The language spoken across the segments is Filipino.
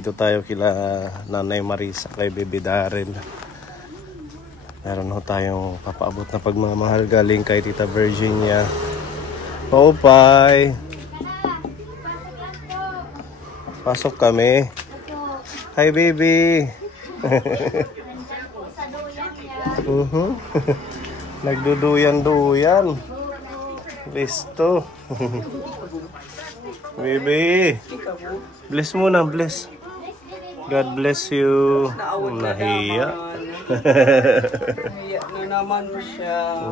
Dito tayo kila Nanay Marisa, kay Baby Darren. Meron ho tayong papaabot na pagmamahal galing kay Tita Virginia. Popeye! Pasok kami. Hi, baby! Nagduduyan-duyan. Listo. Baby! Bless muna, bless. God bless you. Nahiya. Nahiya na naman siya.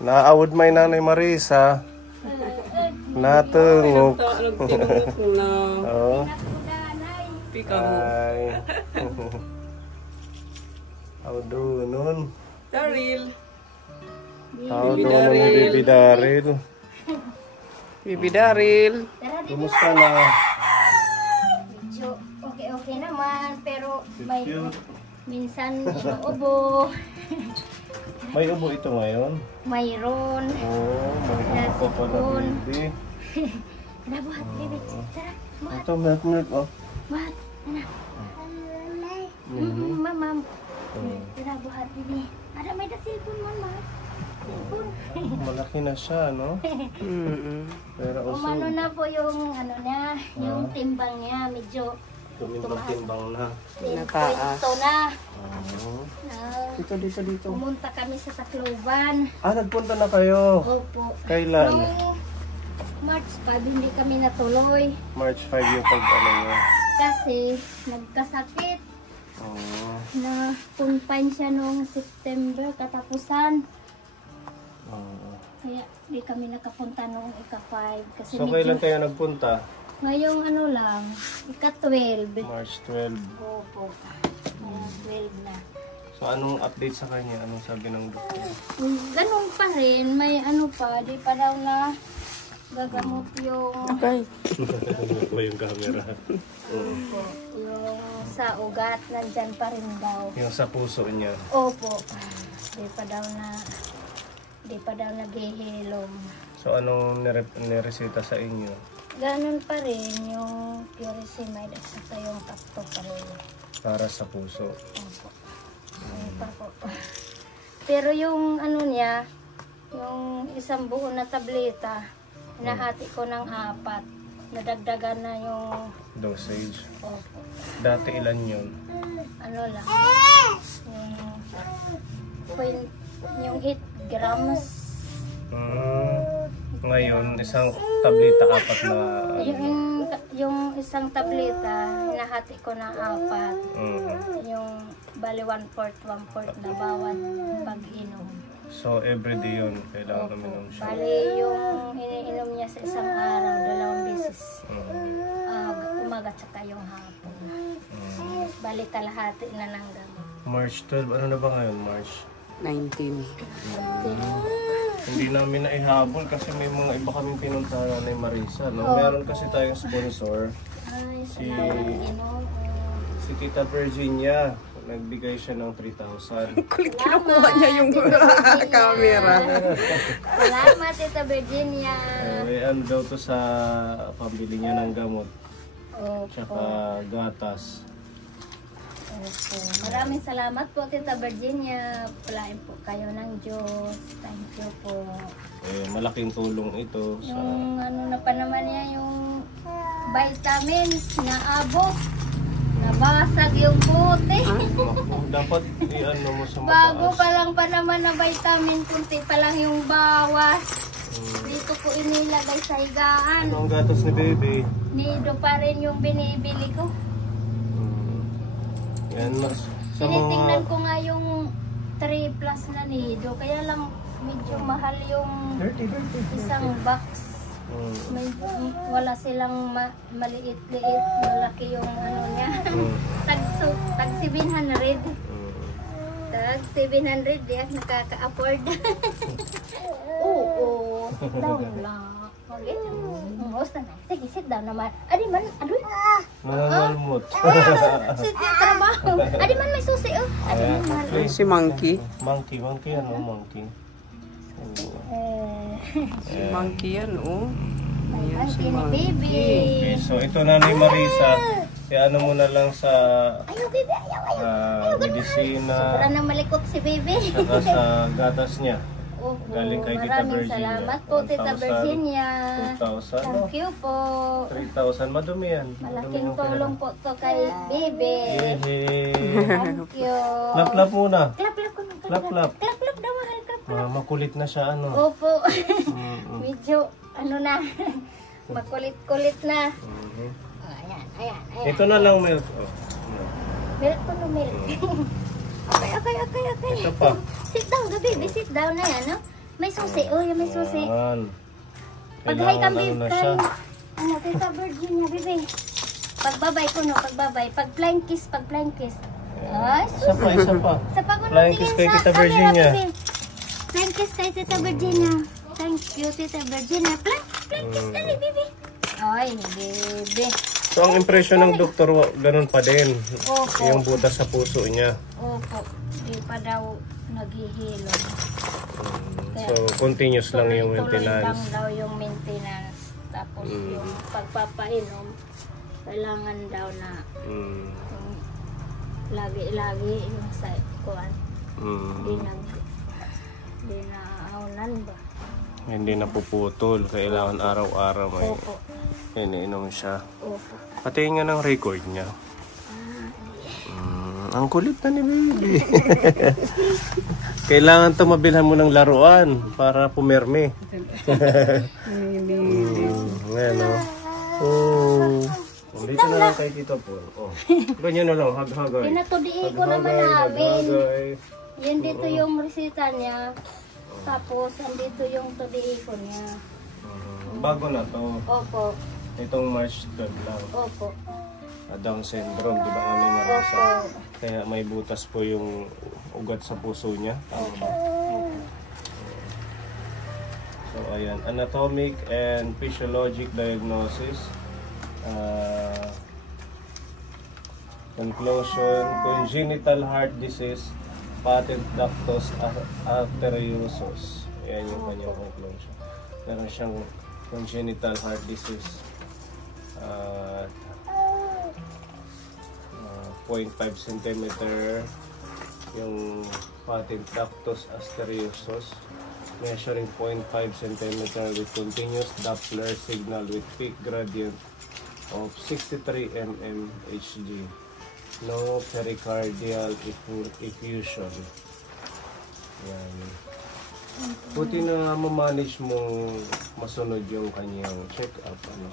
Naawad may Nanay Marisa. Natungok. Nagtinungok na. Oo. Pika mo. Ay. How do nun? Daryl. How do nun ni Baby Darren? Baby Daryl. Kumusta na? Medyo okay naman, pero may minsan ubo. May ubo ito ngayon? Mayroon. Oo, may ubo pa pala, baby. Tara, buhat, baby. Tara, buhat. Ito, milk, oh. Buhat, anak. Mamam. Tara, buhat, baby. Ada may dasilpon mo, ma. Malaki na siya, no? Pero Umano na po yung, yung timbang niya. Medyo tumimbang-timbang na. Nakaas. Ito na. Dito. Pumunta kami sa Tacloban. Nagpunta na kayo. Opo. Kailan? Noong March 5, hindi kami natuloy. March 5 yung pag-ano nyo. Kasi nagkasakit. Na confine siya noong September katapusan. Kaya di kami nakapunta noong ika-5. Kasi So, kailan kayo nagpunta? ngayong lang, ika-12. March 12. Opo. 12 na. So, anong update sa kanya? Anong sabi ng doktor? Ganun pa rin. May pa. Di pa daw na gagamot yung... Okay. Ano yung camera? Opo. Yung sa ugat, nandyan pa rin daw. Yung sa puso niya. Opo. Di pa daw naghihilom. So, anong niresita sa inyo? Ganun pa rin yung Purisimide at saka yung Capto pa rin. Para sa puso. Opo. Pa po. Pero yung niya, yung isang buo na tableta, nahati ko ng 4. Nadagdagan na yung... Dosage. Opo. Dati ilan yun? Lang. Yung 8 grams. Ngayon, isang tableta 4 na... Yung isang tableta, hinahati ko ng 4. Yung bali 1/4 na bawat pag-inom. So, everyday yun. Kailangan namin ng siya. Bali yung iniinom niya sa isang araw, 2 beses. Umaga tsaka yung hapon. Bali kalahati na ng gamot. March 12. Ano na ba ngayon? March 19. Hindi namin naihabol kasi may mga iba kaming pinuntahan ni Marisa. No? Meron kasi tayong sponsor. Ay, Si, salamat. si Tita Virginia. Nagbigay siya ng 3,000. Kulit kinukuha niya yung camera. Salamat, Tita Virginia. Ano daw to sa pambili niya ng gamot. Opo. Tsaka gatas. Opo. Maraming salamat po, Tita Virginia. Palain po kayo ng Diyos. Thank you po. Malaking tulong ito. Yung na pa naman niya, yung vitamins na abot. Nabasag yung puti. Dapat i-ano mo sa mataas. Bago pa lang pa naman na vitamin, kunti pa lang yung bawas. Dito ko inilagay sa higaan. Ano ang gatas ni baby? Nido pa rin yung binibili ko. Yan, sa Tinitingnan mga... ko nga yung 3 plus na nido. Kaya lang medyo mahal yung isang box. Wala silang maliit-liit. Malaki yung niya. Tag 700. Tag 700 yan. Nakaka-afford. Oo. Down lang. Okay. Basta na. Sige, sit down naman. Adi man, adoy. Nangangalmot. Sit trabaho. Adi man may susi. Adi man. Si Monkey. Monkey, ano monkey? Si Monkey yan, oh. Ayan si Monkey. Baby. Okay, so ito na ni Marisa. ano mo na lang sa medisina, Sobra na malikot si baby. saka sa gatas niya. Opo, Galing kay Tita maraming Virginia. salamat po, Tita 1,000, Virginia. 2,000, Thank you po. 3,000. Madumi yan. Malaking tulong po to kay baby. Yehey. Thank you. Lap-lap muna. Klap-klap ko na. Klap-klap. Klap-klap daw, mahal. Klap-klap. Makulit na siya, ano. Opo. Mm-mm. Medyo, ano na, makulit-kulit na. Mhm. Oh, ayan. Ito na lang, milk. Oh. Milk ko no milk. Okay. Ito pa. Sit down, baby. Sit down na yan, no? May susi. Oh, yan may susi. Yan. Pag-hi ka, Kailangan babe. ano na siya. Ano, Tita Virginia, baby. Pagbabay ko, no? Pagbabay. Pag flying kiss. Ay, sus. Isa pa. Sa pag Flying kiss kay Tita Virginia. Baby. Flying kiss kay Tita Virginia. Thank you, Tita Virginia. Flying kiss dali, baby. Ay, baby. So, ang impression ng doktor, ganun pa din. Opo. Yung butas sa puso niya. Opo. Di pa daw naghihilom. So, continuous lang yung Tuloy-tuloy lang maintenance. daw yung maintenance. Tapos yung pagpapainom, kailangan daw na Mm. yung lagi-lagi yung sa kuwan. Mm. Di na aunan ba? Hindi napuputol. Kailangan araw-araw may Opo. iniinom siya. Opo. Pati nga ng record niya. Ang kulit na ni baby. Kailangan tumabilhan mo ng laruan para pumirme. Ngayon o. Dito na lang kay Tito po. Oh. Ganyan na lang, hag-hagay. Pinatudiin ko naman namin. Yun dito yung resita niya. Tapos andito yung tudiin ko niya. Bago na to. Opo. Itong March 12 lang. Opo. Down syndrome, di ba nga may marasa? Opo. Kaya may butas po yung ugat sa puso niya. Tama ba? So ayan, anatomic and physiologic diagnosis. Conclusion, congenital heart disease, patent ductus arteriosus. Ayan yung kanyang conclusion. Meron siyang congenital heart disease. 0.5 cm yung patent ductus arteriosus, measuring 0.5 cm with continuous Doppler signal with peak gradient of 63 mm Hg. No pericardial effusion. Yan. Buti na ma-manage mo masunod yung kanyang check-up. Ano?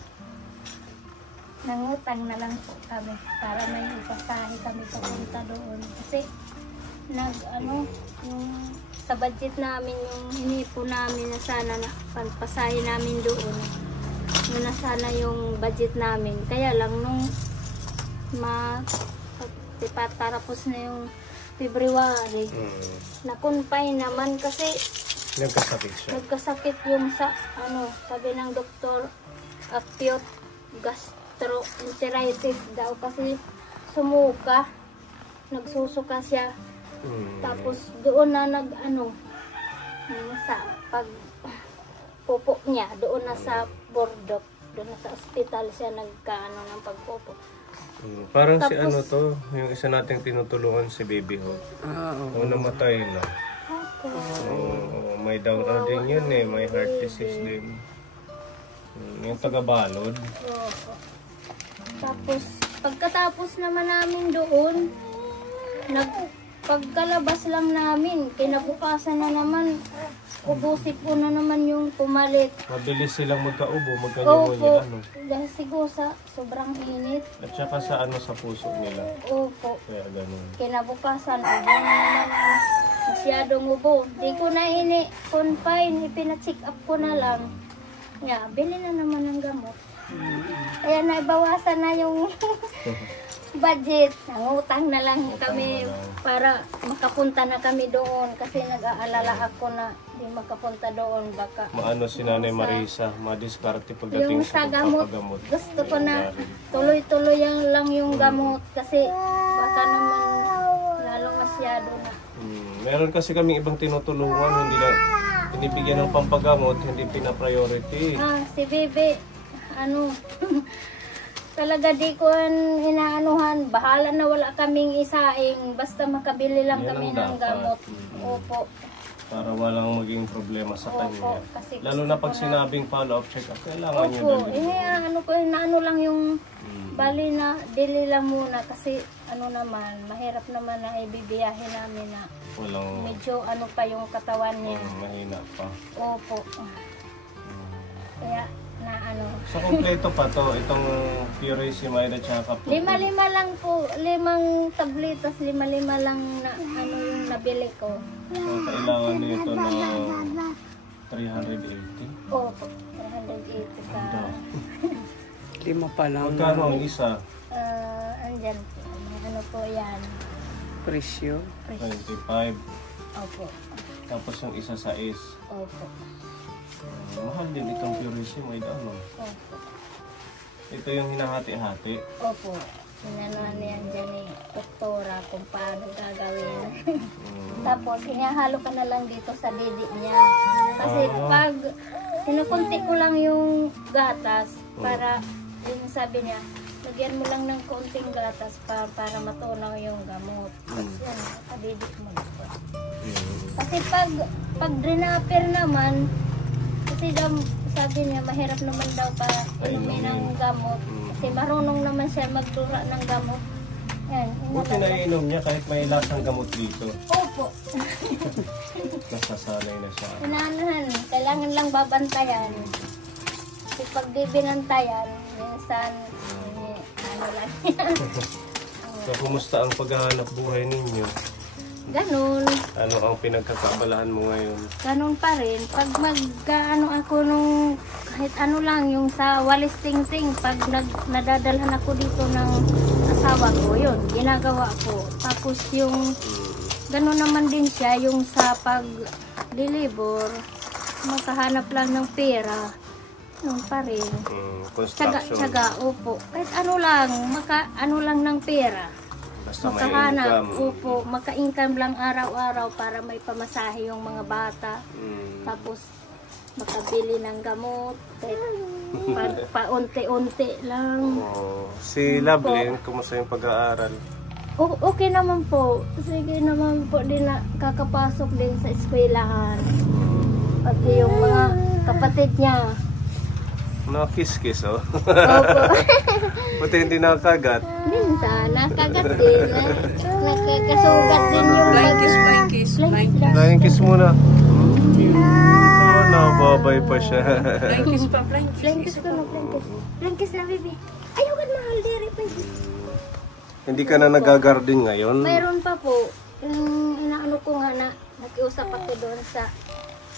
Nangutang na lang po kami para may ipasahe kami papunta doon. Kasi yung sa budget namin, yung hinipo namin na sana na pasahe namin doon. Na sana yung budget namin. Kaya lang nung tapos na yung February, na-confine naman kasi Nagkasakit siya. nagkasakit yung sabi ng doktor, acute gastroenteritis daw kasi sumuka, nagsusuka siya. Tapos doon na sa pag pupo niya, doon na sa bordok, doon na sa ospital siya ng pagpupo. Parang si Tapos, yung isa nating tinutulungan si Baby Hope. Nung namatay na. May Down din yun eh, may heart disease din. Yung taga-balod. Tapos pagkatapos naman namin doon, pagkalabas lang namin, kinabukasan na naman, ubusip ko na naman yung pumalit. Mabilis silang magkaubo, magka-pneumonia. Opo, dahil siguro sa sobrang init. At saka sa sa puso nila. Opo, Kaya ganun. kinabukasan, ubo na naman, masyadong ubo. Di ko na confine, ipina-check up ko na lang. Bili na naman ng gamot. Kaya naibawasan na yung budget. Nangutang na lang kami para makapunta na kami doon. Kasi nag-aalala ako na di makapunta doon. Baka Maano si Nanay Marisa, madiskarte pagdating yung sa sa gamot, pagpapagamot. gusto ko na tuloy-tuloy lang yung gamot. Kasi baka naman lalo masyado na. Meron kasi kaming ibang tinutulungan, hindi na binibigyan ng pampagamot, hindi pina-priority. Si Bebe, talaga di ko inaanuhan. Bahala na wala kaming isaing. Basta makabili lang Yan kami ang ng dapat. gamot. Opo. Para walang maging problema sa Opo, kanya. kasi Lalo na pag sinabing follow-up check-up, kailangan niya Opo. dalhin. Inaano lang yung bali na dili lang muna kasi ano naman, mahirap naman na ibibiyahe namin na Walang medyo ano pa yung katawan niya. mahina pa. Opo. Kaya na ano. So, kompleto pa to. Itong Furosemide at saka Protein. Lima lang po. 5 tabletas, 5 lang na ano yung nabili ko. So, kailangan nito ng 380. Opo. 380 ka. Lima pa lang. Magkano ang isa? Andyan po. May ano po yan. Presyo. 25. Opo. Tapos yung isa sa is. Opo. Mahal din itong Furosemide. Ano? Opo. Ito yung hinahati-hati. Opo. Inanuhan niyan dyan ni doktora kung paano gagawin. Tapos, hinahalo ka na lang dito sa didi niya. Kasi pag sinukunti ko lang yung gatas para, yung sabi niya, lagyan mo lang ng konting gatas para matunaw yung gamot. Tapos yan, kadidi mo dito. Kasi pag drinapper naman, kasi daw, sabi niya, mahirap naman daw para inumin ng gamot. Kasi marunong naman siya magdura ng gamot. Yan. Buti na iinom niya kahit may lasang gamot dito. Opo. Nasasanay na siya. Inaanahan, kailangan lang babantayan. Kasi pag di binantayan, minsan, ano lang yan. So, kumusta ang paghahanap buhay ninyo? Ganun. Ano ang pinagkakabalahan mo ngayon? Ganun pa rin. Pag mag-ano ako nung kahit ano lang, yung sa walis ting-ting, pag nadadalhan ako dito ng asawa ko, yun, ginagawa ko. Tapos yung, ganun naman din siya, yung sa pag-deliver, makahanap lang ng pera, yun pa rin. Construction. Tsaga, opo. Kahit ano lang, ano lang ng pera. Basta may Makahanap, income. opo, maka-income lang araw-araw para may pamasahe yung mga bata. Tapos, makabili ng gamot. Kahit paunti-unti lang. Oh. Si Lovelyn, kumusta yung pag-aaral? Okay naman po. Sige naman po din na kakapasok din sa eskwelahan. Pati yung mga kapatid niya. Nakakis-kiss, oh. Opo. Buti hindi nakakagat. Minsan, nakagat din. Nakakasugat din yung Blind kiss, blind kiss, blind kiss. Flying kiss muna. Oh, nababay pa siya. Blind kiss pa, blind kiss. Blankis ko na, blankis. Blankis na, baby. Ayaw ka mahal, diri pa. Hindi ka na nag-garden ngayon? Mayroon pa po. Yung inaano ko nga na, nakiusap ako doon sa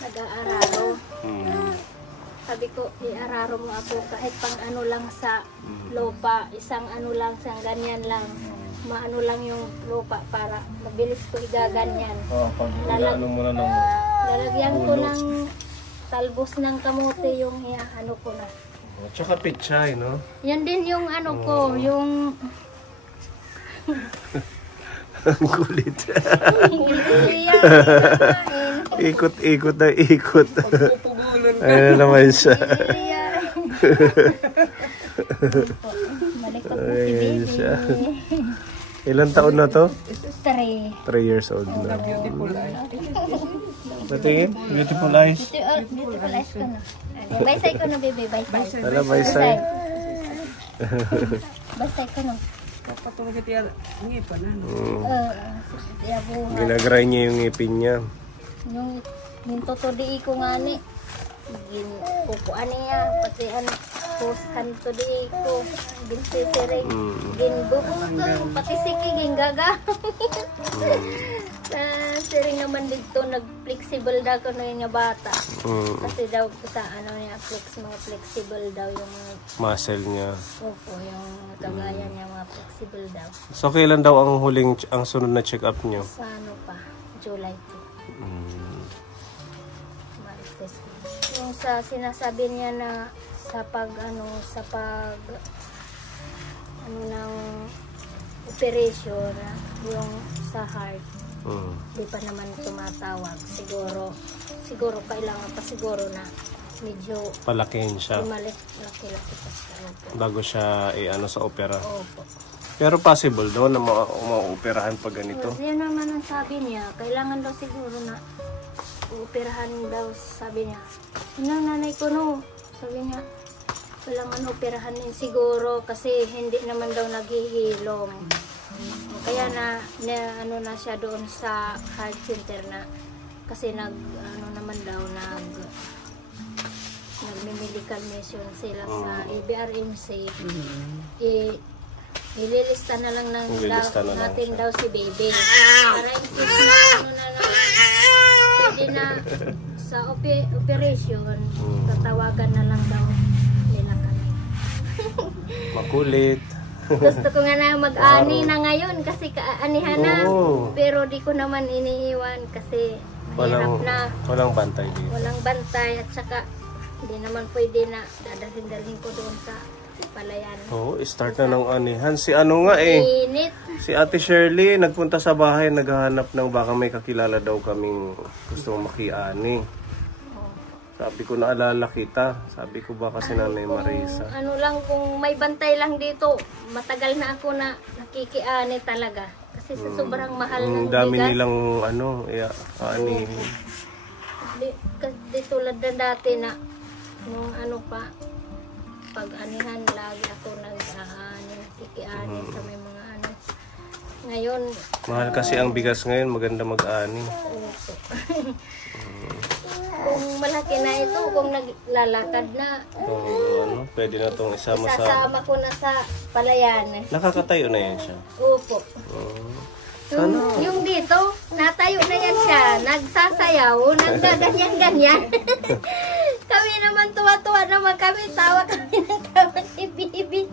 nag-aararo. Sabi ko, i-araro mo ako kahit pang ano lang sa lupa. Isang ano lang, isang ganyan lang. Maano lang yung lupa para mabilis ko igaganyan. Oh, pag ano mo na ng... Lalagyan ko ng talbos ng kamote yung ano ko na. Oh, tsaka pichay, no? Yan din yung ano ko, yung... Ang kulit. Yan, Ikot-ikot na ikot. Pupugulon ka. Ayun na naman siya. Malikot na si Ayun baby. siya. Ilan taon na to? 3. 3 years old na. Beautiful eyes. Patingin? Beautiful eyes. Beautiful eyes ko na. Baysay ko na, baby. Baysay. Wala ba isay? Baysay ko na. Kapatulog ito yung ngipan na. Yabuhan. Ginagray niya yung ngipin niya. Yung totodi ko nga ni. Kukuan niya. Pati ano. Puskan to di ko. Ginsisiring. Ginbubutong. Pati sikiging gaga. Siring naman dito. Nag-flexible daw ko na yung bata. Kasi daw sa ano niya. Mga flexible daw yung Muscle niya. opo. Yung kagaya niya. Mga flexible daw. So, kailan daw ang ang sunod na check-up niyo? Sa ano pa. July 2. Marites. Yung sa sinasabi niya na sa pag ng operation yung sa heart di pa naman tumatawag siguro kailangan pa siguro na medyo Palakihin siya laki-laki pa siya. Opo. bago siya ano sa opera. Opo. Pero possible daw na ma-operahan pag ganito. So, yun naman ang sabi niya. Kailangan daw siguro na uoperahan daw, sabi niya. Yun ang nanay ko, no. Sabi niya, kailangan operahan din siguro kasi hindi naman daw naghihilom. Kaya ano na siya doon sa heart center na kasi naman daw nagme-medical mission sila sa ABRMC. Ililista na lang natin daw si baby. Para in case na pwede na sa operation, tatawagan na lang daw nila kami. Makulit. Gusto ko nga na mag-ani na ngayon kasi kaanihan na. Oo. Pero di ko naman iniiwan kasi mahirap na. Walang bantay dito. Walang bantay at saka hindi naman pwede na dadalhin ko doon sa palayan. Oo, start na ng anihan. Si ano nga Init. si Ate Shirley nagpunta sa bahay, naghahanap ng baka may kakilala daw kaming gusto makiani. Sabi ko naalala kita. Sabi ko baka si Nanay Marisa. Ano lang, kung may bantay lang dito, matagal na ako na nakikiani talaga. Kasi sa sobrang mahal ng Dami bigas. nilang aanihin. Di tulad na dati na nung ano pa, pag anihan lagi ako nakikiani sa may mga ano. Ngayon, Mahal kasi ang bigas ngayon, maganda mag-ani. kung malaki na ito, kung naglalakad na, Pwede na itong isama sa... isasama ko na sa palayan. Nakakatayo na yan siya. Opo. Yung dito, natayo na yan siya, nagsasayaw, naggaganyan-ganyan. Kami naman tuwa-tuwa naman kami, tawa kami ng tawa si Bibi.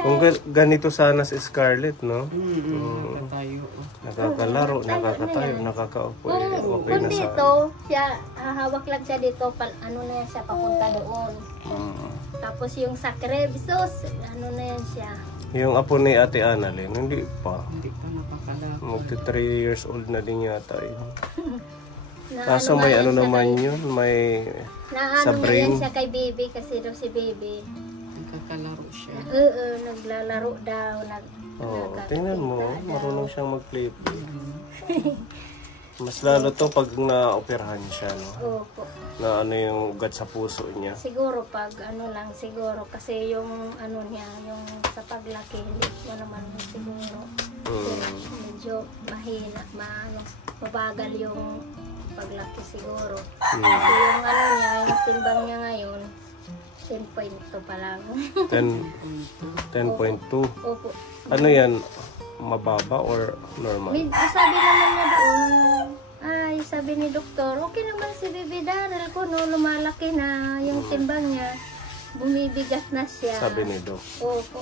Kung ganito sana si Scarlett, no? Tayo. Nakakalaro, nakakatayo, nakakaupo. Okay Kung na sa... dito, siya, hahawak lang siya dito, ano na yan siya, papunta doon. Tapos yung sa Krebsos, ano na yan siya. Yung apo ni Ate Annalyn, hindi pa. Hindi pa napakalaki. Magti 3 years old na din yata yun. Na, Kaso may ano naman yun, may sa Naano brain. yan siya kay Baby, kasi daw si Baby. Nagkakalaro siya. Oo, naglalaro daw. Tingnan mo, marunong siyang mag-play-play. Mas lalo to pag na-operahan siya, no? Opo. Na ano yung ugat sa puso niya. Siguro pag ano lang, siguro. Kasi yung ano niya, yung sa paglaki, hindi ko naman siguro. Medyo mahina, mabagal yung paglaki siguro. Kasi yung ano niya, yung timbang niya ngayon, 10.2 pa lang. 10.2. Opo. Ano yan? Mababa or normal? Sabi naman niya doon, sabi ni doktor, okay naman si Baby Daryl ko, no, lumalaki na yung timbang niya. Bumibigat na siya. Sabi ni Doc. Opo.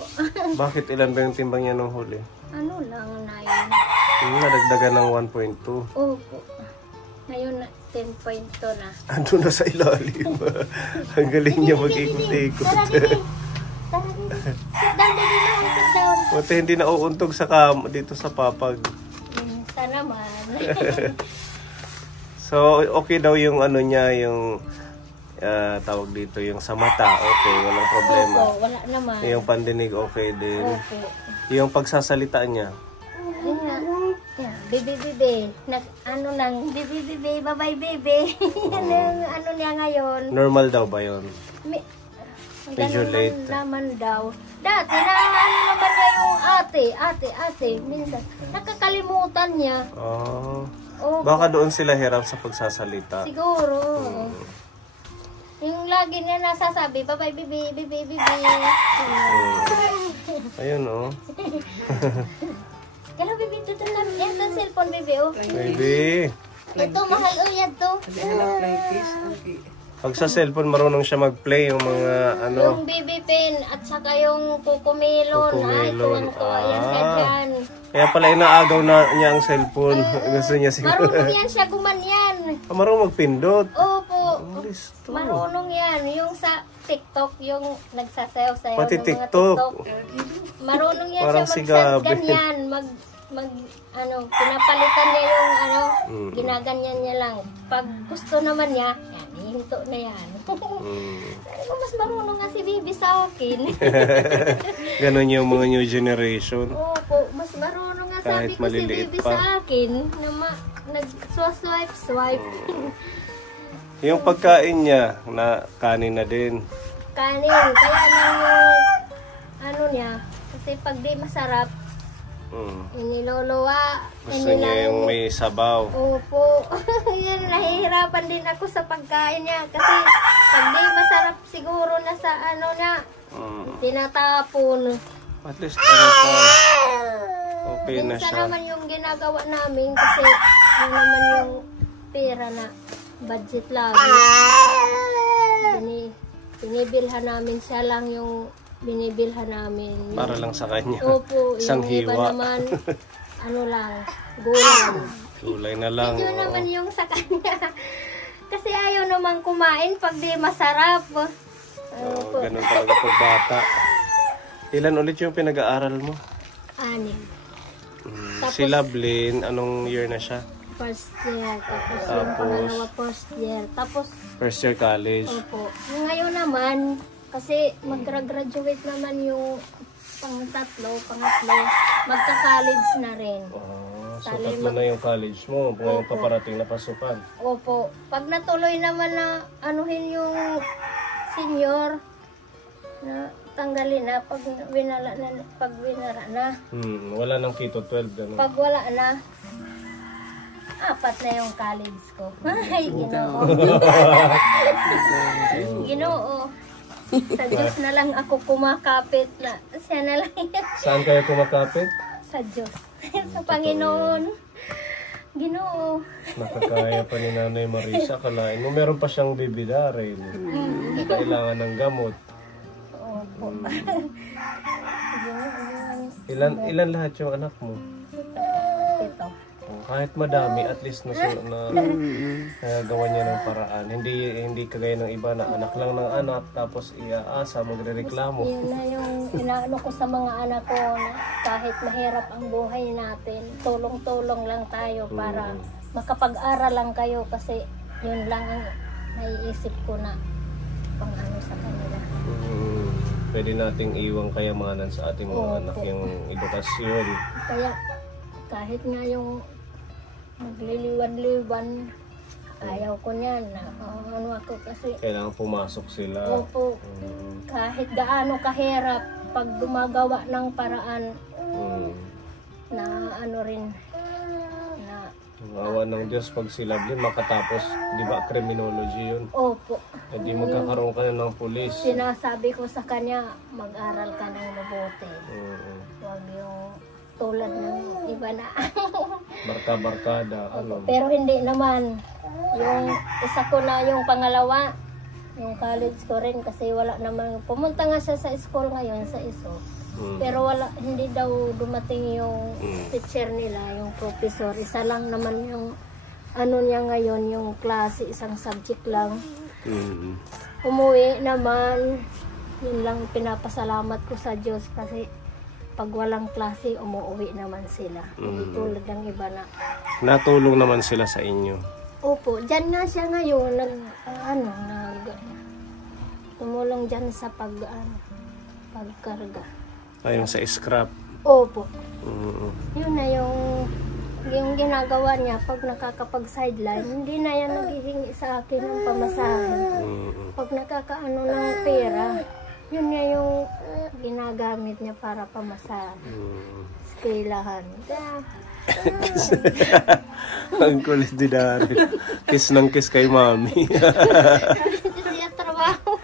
Bakit ilan ba yung timbang niya nung huli? Ano lang, 9. Yung nadagdagan ng 1.2. Opo. Ngayon, 10.2 na. Ando na sa ilalim. Ang galing niya mag-ikot-ikot. Tara, Bibi. Tara, Bibi. Sit down, Bibi. Sit down. Buti hindi nauuntog sa dito sa papag. Minsan naman. So, okay daw yung ano niya, yung tawag dito, yung sa mata. Okay, walang problema. Opo, wala naman. Yung pandinig, okay din. Opo. Yung pagsasalita niya. Yeah, Bibi. Ano lang, Bibi, bye-bye, Bibi. Ano yung ano niya ngayon? Normal daw ba yun? Medyo Ganun late. naman daw. Dati na ano naman niya yung ate. Minsan, nakakalimutan niya. Oh. Opo. Baka doon sila hirap sa pagsasalita. Siguro. Yung lagi niya nasasabi, bye-bye, Bibi. Ayun, oh. Kala, Bibi, ito lang. Yan ang cellphone, Bibi, oh. Baby. Ito, mahal, oh, yan to. Okay. Pag sa cellphone, marunong siya mag-play yung mga ano. Yung baby pen at saka yung kukumelon. Ay, Kukumelon. tuwang-tuwa yan ganyan. Kaya pala inaagaw na niya ang cellphone. Gusto niya siguro. Marunong yan siya gumanyan. Marunong magpindot. Opo. Listo. Marunong yan. Yung sa TikTok, yung nagsasayaw-sayaw Pati ng mga TikTok. Marunong yan Parang siya si Gabi. ganyan. pinapalitan niya yung ginaganyan niya lang. Pag gusto naman niya, yan, ihinto na yan. Sabi ko, mas marunong nga si Bibi sa akin. Ganon yung mga new generation. Opo, mas marunong nga sabi Kahit ko si maliliit Bibi pa. sa akin na nag-swipe. Yung pagkain niya, na kanin na din. Kanin, kaya lang yung niya, kasi pag di masarap, inilolowa. Gusto niya yung may sabaw. Opo. Yan, nahihirapan din ako sa pagkain niya. Kasi pag di masarap siguro na sa tinatapon. At least okay na Minsan siya. naman yung ginagawa namin kasi yun naman yung pera na budget lagi. Binibilhan namin, siya lang yung binibilhan namin. Para lang sa kanya. Opo, Isang yung iba hiwa. naman, gulay. Gulay na lang. Medyo naman yung sa kanya. Kasi ayaw naman kumain pag di masarap. Opo. Ganun talaga pag bata. Ilan ulit yung pinag-aaral mo? 6. Si Lovelyn, anong year na siya? First year. Tapos yung pangalawa first year. Tapos, First year college. opo. Yung ngayon naman, kasi mag-graduate naman yung pangatlo, magka-college na rin. So tatlo na yung college mo, kung yung paparating na pasukan. Opo. Pag natuloy naman na anuhin yung senior, na tanggalin na pag winara na. Wala nang Keto 12 ganun. Pag wala na, 4 na yung college ko. Ay, Ginoo. Ginoo. Sa Diyos na lang ako kumakapit na. Siya na lang yan. Saan kayo kumakapit? Sa Diyos. Sa Panginoon. Ginoo. Nakakaya pa ni Nanay Marisa. Kalain mo, meron pa siyang bibida rin. Kailangan ng gamot. Opo. Ilan lahat yung anak mo? Ito. Kahit madami, at least na gawa niya ng paraan. Hindi kagaya ng iba na anak lang ng anak, tapos iaasa, magrereklamo. Yun na yung inaano ko sa mga anak ko na kahit mahirap ang buhay natin, tulong-tulong lang tayo para makapag-aral lang kayo kasi yun lang ang naiisip ko na pang ano sa kanila. Pwede nating iwang kayamanan sa ating mga anak yung edukasyon. Kaya kahit nga yung magliliwan-liwan, ayaw ko niyan. Ano ako kasi, Kailangan pumasok sila. opo, kahit gaano kahirap, pag gumagawa ng paraan na ano rin, na Awa ng Diyos pag si Lovelyn makatapos, di ba, criminology yun. opo, Hindi magkakaroon ka na ng pulis. sinasabi ko sa kanya, mag-aral ka ng mabuti. Huwag yung tulad ng iba na. Barka-barkada, ano. Pero hindi naman. Yung isa ko na yung pangalawa, yung college ko rin kasi wala naman. Pumunta nga siya sa school ngayon sa ISO. Pero hindi daw dumating yung teacher nila, yung professor. Isa lang naman yung ano niya ngayon, yung klase, isang subject lang. Umuwi naman, yun lang pinapasalamat ko sa Diyos kasi pag walang klase, umuwi naman sila. Hindi tulad ng iba na. Natulong naman sila sa inyo. Opo, dyan nga siya ngayon, tumulong dyan sa pagkarga. Ayun sa scrap. Opo. Yun na yung ginagawa niya pag nakakapag-sideline, hindi na yan naghihingi sa akin ng pamasahe. Pag nakakaano ng pera, yun nga yung ginagamit niya para pamasahe. Skilahan. Ang kulit di dari. Kiss ng kiss kay mami. Siya trabaho.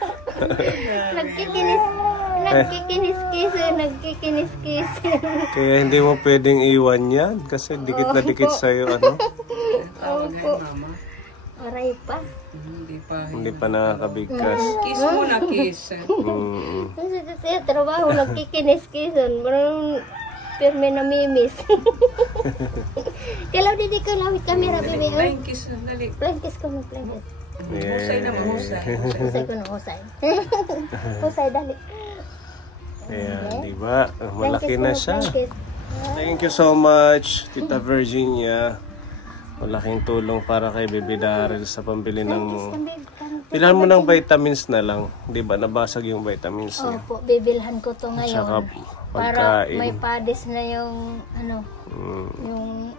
Nagkikinis-kis. Kaya hindi mo pwedeng iwan yan kasi dikit na dikit sa'yo, ano? Opo. Aray pa. Hindi pa. Hindi pa nakakabigkas. Kiss muna, kiss. Siya trabaho, nagkikinis-kis. Pirme na mimis. Kailan hindi ka lawit camera, baby. Flying kiss, dali. Flying kiss ko mo, flying kiss. Husay na mahusay. Husay ko na, husay. Husay, dali. Ayan, di ba? Malaki na siya. Thank you so much, Tita Virginia. Malaking tulong para kay Baby Daryl sa pambili ng... Bilhan mo ng vitamins na lang. Di ba? Nabasag yung vitamins niya. Opo, bibilhan ko to ngayon. Tsaka para pagkain. may padis na yung yung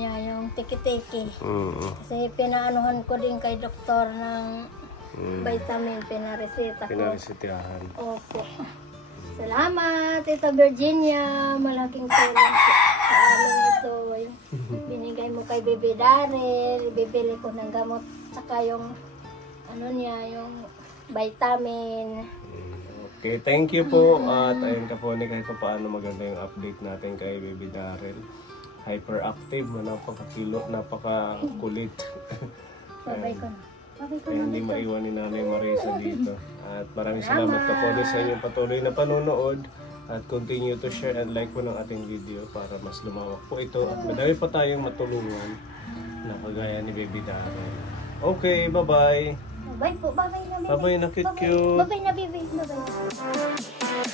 niya, yung tiki-tiki. Kasi pinaanuhan ko din kay doktor ng vitamin, pinareseta ko. Pinaresetahan. Opo. Salamat, Tita Virginia. Malaking tulong po sa amin ito. Yung binigay mo kay Baby Daryl. Bibili ko ng gamot. Saka yung yung vitamin. Okay, thank you po. At ayun ka po, kahit pa paano maganda yung update natin kay Baby Daryl. Hyperactive, napakakilo, napakakulit. Babay ko na. Kaya hindi maiwan ni Nanay Marisa dito. At maraming salamat ka po sa inyong patuloy na panonood. At continue to share and like po ng ating video para mas lumawak po ito. At madami pa tayong matulungan na kagaya ni Baby Daryl. Okay, bye-bye. Bye po, bye-bye na, baby. Bye-bye na, cute. Bye-bye na, baby. Bye-bye.